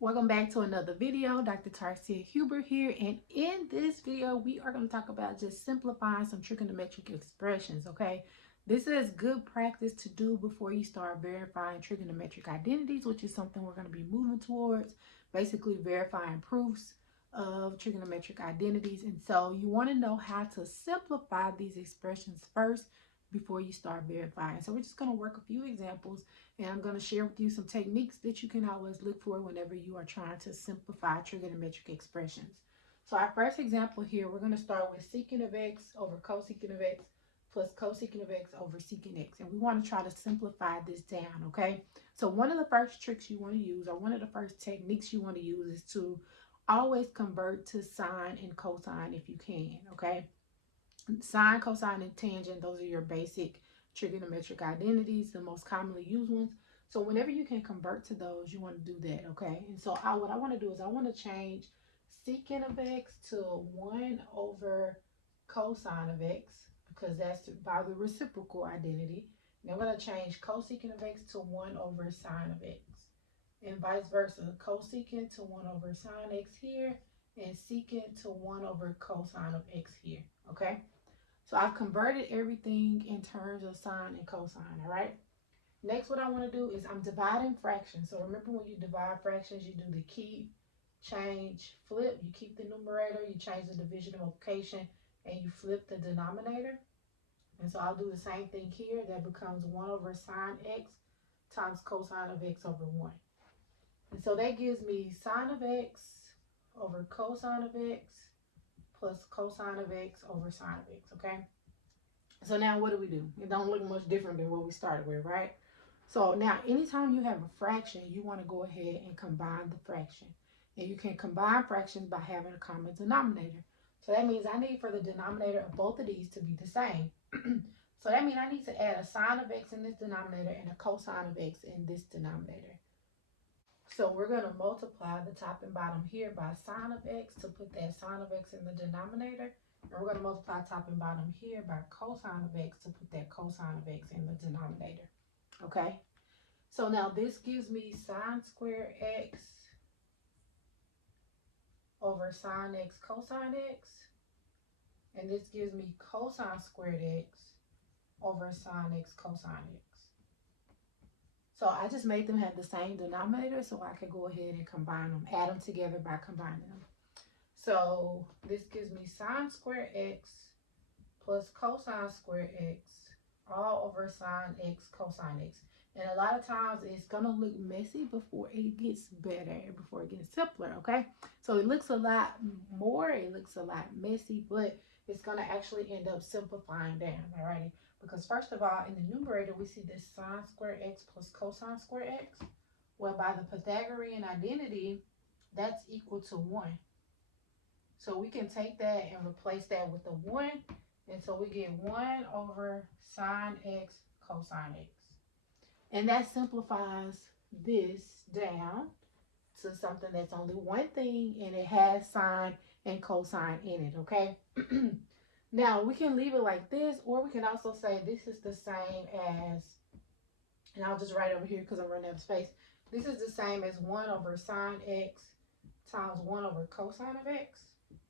Welcome back to another video. Dr. Tarcia Huber here, and in this video we are going to talk about just simplifying some trigonometric expressions. Okay, this is good practice to do before you start verifying trigonometric identities, which is something we're going to be moving towards, basically verifying proofs of trigonometric identities. And so you want to know how to simplify these expressions first before you start verifying. So we're just going to work a few examples, and I'm going to share with you some techniques that you can always look for whenever you are trying to simplify trigonometric expressions. So our first example here, we're going to start with secant of x over cosecant of x plus cosecant of x over secant x. And we want to try to simplify this down, okay? So one of the first tricks you want to use, or one of the first techniques you want to use, is to always convert to sine and cosine if you can, okay? Sine, cosine, and tangent, those are your basic trigonometric identities, the most commonly used ones. So whenever you can convert to those, you want to do that, okay? And so what I want to do is I want to change secant of x to 1 over cosine of x, because that's by the reciprocal identity. And I'm going to change cosecant of x to 1 over sine of x. And vice versa, cosecant to 1 over sine x here, and secant to 1 over cosine of x here, okay? So I've converted everything in terms of sine and cosine, all right? Next, what I want to do is I'm dividing fractions. So remember, when you divide fractions, you do the keep, change, flip. You keep the numerator, you change the division and multiplication, and you flip the denominator. And so I'll do the same thing here. That becomes 1 over sine x times cosine of x over 1. And so that gives me sine of x over cosine of x plus cosine of x over sine of x, okay? So now what do? It don't look much different than what we started with, right? So now anytime you have a fraction, you want to go ahead and combine the fraction. And you can combine fractions by having a common denominator. So that means I need for the denominator of both of these to be the same. So that means I need to add a sine of x in this denominator and a cosine of x in this denominator. So we're going to multiply the top and bottom here by sine of x to put that sine of x in the denominator. And we're going to multiply top and bottom here by cosine of x to put that cosine of x in the denominator. Okay? So now this gives me sine squared x over sine x cosine x. And this gives me cosine squared x over sine x cosine x. So I just made them have the same denominator so I could go ahead and combine them, add them together by combining them. So this gives me sine squared x plus cosine squared x all over sine x cosine x. And a lot of times it's going to look messy before it gets better, before it gets simpler, okay? So it looks a lot more, it looks a lot messy, but it's going to actually end up simplifying down, alrighty? Because first of all, in the numerator, we see this sine squared x plus cosine squared x. Well, by the Pythagorean identity, that's equal to 1. So we can take that and replace that with a 1. And so we get 1 over sine x cosine x. And that simplifies this down to something that's only one thing, and it has sine and cosine in it, okay? Now, we can leave it like this, or we can also say this is the same as, and I'll just write over here because I'm running out of space. This is the same as 1 over sine x times 1 over cosine of x.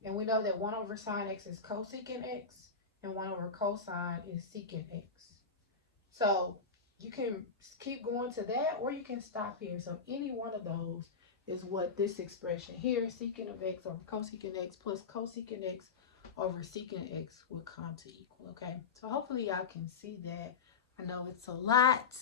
And we know that 1 over sine x is cosecant x, and 1 over cosine is secant x. So you can keep going to that, or you can stop here. So any one of those is what this expression here, secant of x over cosecant x plus cosecant x over secant x will come to equal, okay? So hopefully y'all can see that. I know it's a lot.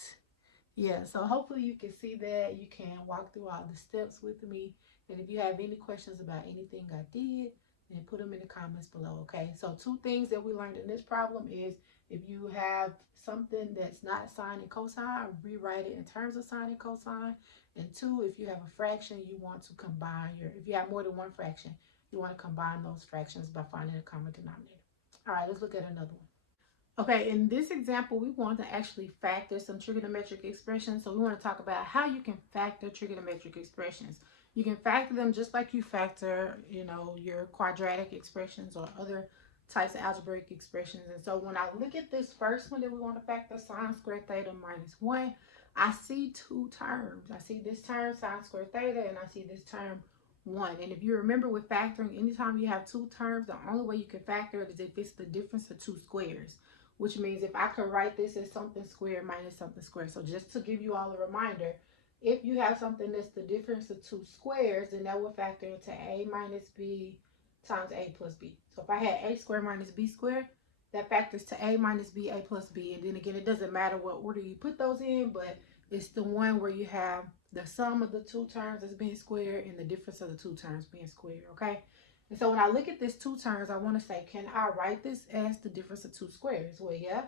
Yeah, so hopefully you can see that. You can walk through all the steps with me. And if you have any questions about anything I did, then put them in the comments below, okay? So 2 things that we learned in this problem is if you have something that's not sine and cosine, rewrite it in terms of sine and cosine. And 2, if you have a fraction, you want to combine if you have more than one fraction, you want to combine those fractions by finding a common denominator. All right, let's look at another one. Okay, in this example, we want to actually factor some trigonometric expressions. So we want to talk about how you can factor trigonometric expressions. You can factor them just like you factor, your quadratic expressions or other types of algebraic expressions. And so when I look at this first one that we want to factor, sine squared theta minus 1, I see two terms. I see this term sine squared theta, and I see this term 1. And if you remember with factoring, anytime you have two terms, the only way you can factor it is if it's the difference of two squares, which means if I could write this as something squared minus something squared. So just to give you all a reminder, if you have something that's the difference of two squares, then that will factor into a minus b times a plus b. So if I had a squared minus b squared, that factors to a minus b, a plus b. And then again, it doesn't matter what order you put those in, but it's the one where you have the sum of the two terms that's being squared and the difference of the two terms being squared, okay? And so when I look at this two terms, I want to say, can I write this as the difference of two squares? Well, yeah.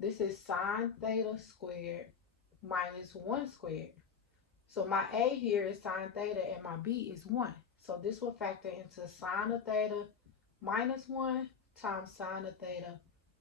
This is sine theta squared minus 1 squared. So my a here is sine theta and my b is 1. So this will factor into sine of theta minus 1 times sine of theta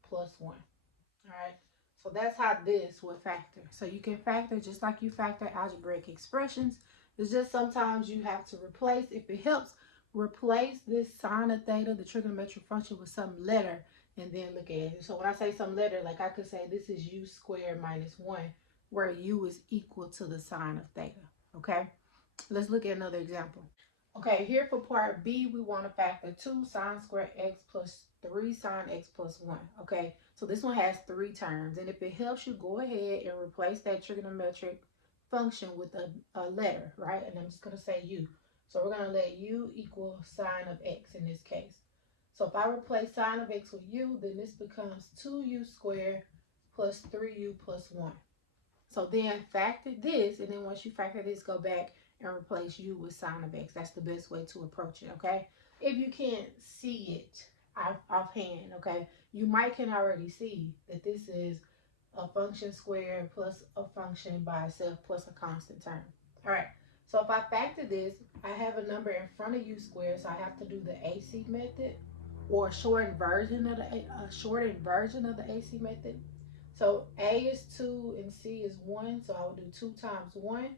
plus 1. All right. So that's how this would factor. So you can factor just like you factor algebraic expressions. It's just sometimes you have to replace, if it helps, replace this sine of theta, the trigonometric function, with some letter and then look at it. So when I say some letter, like I could say this is u squared minus 1, where u is equal to the sine of theta. Okay. Let's look at another example. Okay, here for part B, we want to factor 2 sine squared x plus 3 sine x plus 1. Okay, so this one has 3 terms. And if it helps you, go ahead and replace that trigonometric function with a letter, right? And I'm just going to say u. So we're going to let u equal sine of x in this case. So if I replace sine of x with u, then this becomes 2u squared plus 3u plus 1. So then factor this, and then once you factor this, go back and replace u with sine of x. That's the best way to approach it, okay? If you can't see it offhand, okay, you might can already see that this is a function squared plus a function by itself plus a constant term. All right, so if I factor this, I have a number in front of u squared, so I have to do the AC method, or a shortened version of the AC method. So a is 2 and c is 1, so I will do 2 times 1.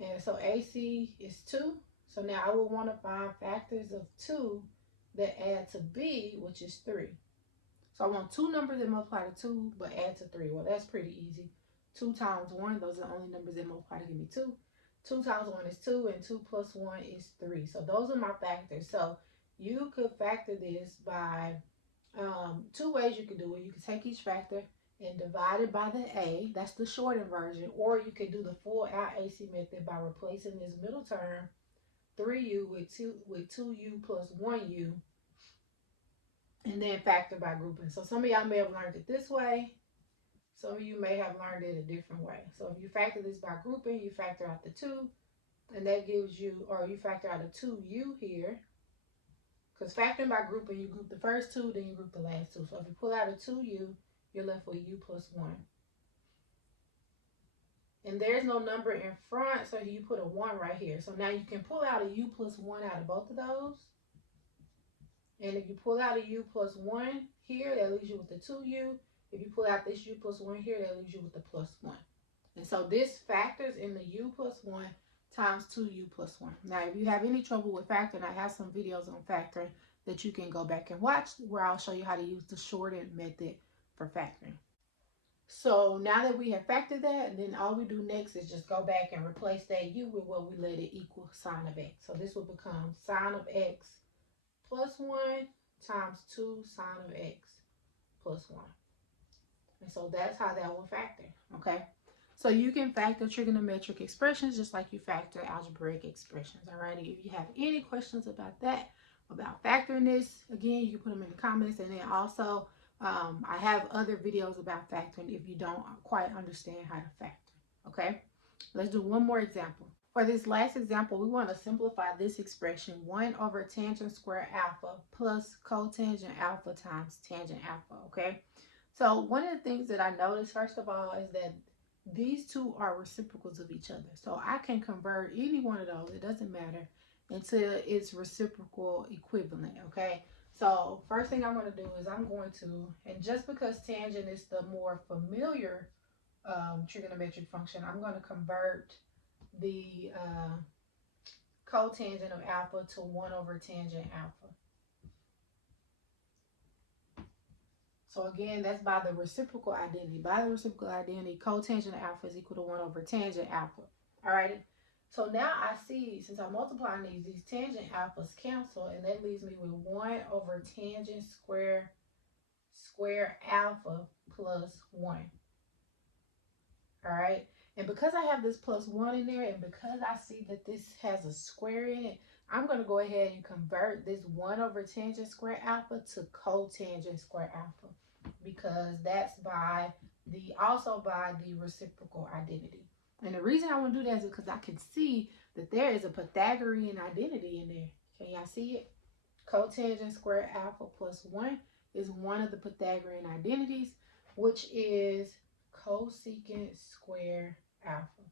And so AC is 2. So now I would want to find factors of 2 that add to B, which is 3. So I want two numbers that multiply to 2 but add to 3. Well, that's pretty easy. 2 times 1, those are the only numbers that multiply to give me 2. 2 times 1 is 2, and 2 plus 1 is 3. So those are my factors. So you could factor this by two ways you could do it. You could take each factor and divide it by the a, that's the shortened version, or you could do the full out AC method by replacing this middle term 3u with 2u plus 1u, and then factor by grouping. So some of y'all may have learned it this way, some of you may have learned it a different way. So if you factor this by grouping, you factor out the 2, and that gives you, or you factor out a 2u here, because factoring by grouping, you group the first 2, then you group the last 2. So if you pull out a 2u, you're left with u plus 1. And there's no number in front, so you put a 1 right here. So now you can pull out a u plus 1 out of both of those. And if you pull out a u plus 1 here, that leaves you with the 2u. If you pull out this u plus 1 here, that leaves you with the plus 1. And so this factors in the u plus 1 times 2u plus 1. Now, if you have any trouble with factoring, I have some videos on factoring that you can go back and watch, where I'll show you how to use the shortened method for factoring. So now that we have factored that, then all we do next is just go back and replace that u with what we let it equal sine of x. So this will become sine of x plus 1 times 2 sine of x plus 1. And so that's how that will factor, okay? So you can factor trigonometric expressions just like you factor algebraic expressions, all right? If you have any questions about that, about factoring this, again, you can put them in the comments. And then also, I have other videos about factoring if you don't quite understand how to factor, okay? Let's do one more example. For this last example, we want to simplify this expression, 1 over tangent square alpha plus cotangent alpha times tangent alpha, okay? So one of the things that I noticed, first of all, is that these two are reciprocals of each other. So I can convert any one of those, it doesn't matter, into its reciprocal equivalent, okay? So first thing I'm going to do is I'm going to, and just because tangent is the more familiar trigonometric function, I'm going to convert the cotangent of alpha to 1 over tangent alpha. So again, that's by the reciprocal identity. By the reciprocal identity, cotangent of alpha is equal to 1 over tangent alpha. All right. So now I see, since I'm multiplying these tangent alphas cancel, and that leaves me with 1 over tangent square alpha plus 1. All right. And because I have this plus 1 in there, and because I see that this has a square in it, I'm going to go ahead and convert this 1 over tangent square alpha to cotangent square alpha, because that's also by the reciprocal identity. And the reason I want to do that is because I can see that there is a Pythagorean identity in there. Can y'all see it? Cotangent square alpha plus 1 is one of the Pythagorean identities, which is cosecant square alpha.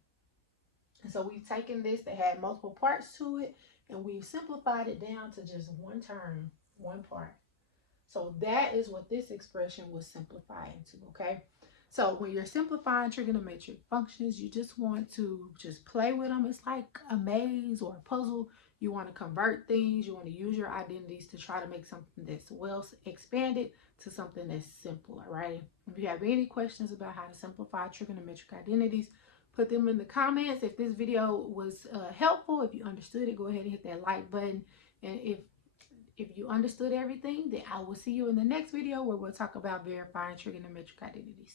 And so we've taken this that had multiple parts to it, and we've simplified it down to just one term, one part. So that is what this expression was simplified into, okay? So when you're simplifying trigonometric functions, you just want to just play with them. It's like a maze or a puzzle. You want to convert things. You want to use your identities to try to make something that's well expanded to something that's simpler, right? If you have any questions about how to simplify trigonometric identities, put them in the comments. If this video was helpful, if you understood it, go ahead and hit that like button. And if you understood everything, then I will see you in the next video where we'll talk about verifying trigonometric identities.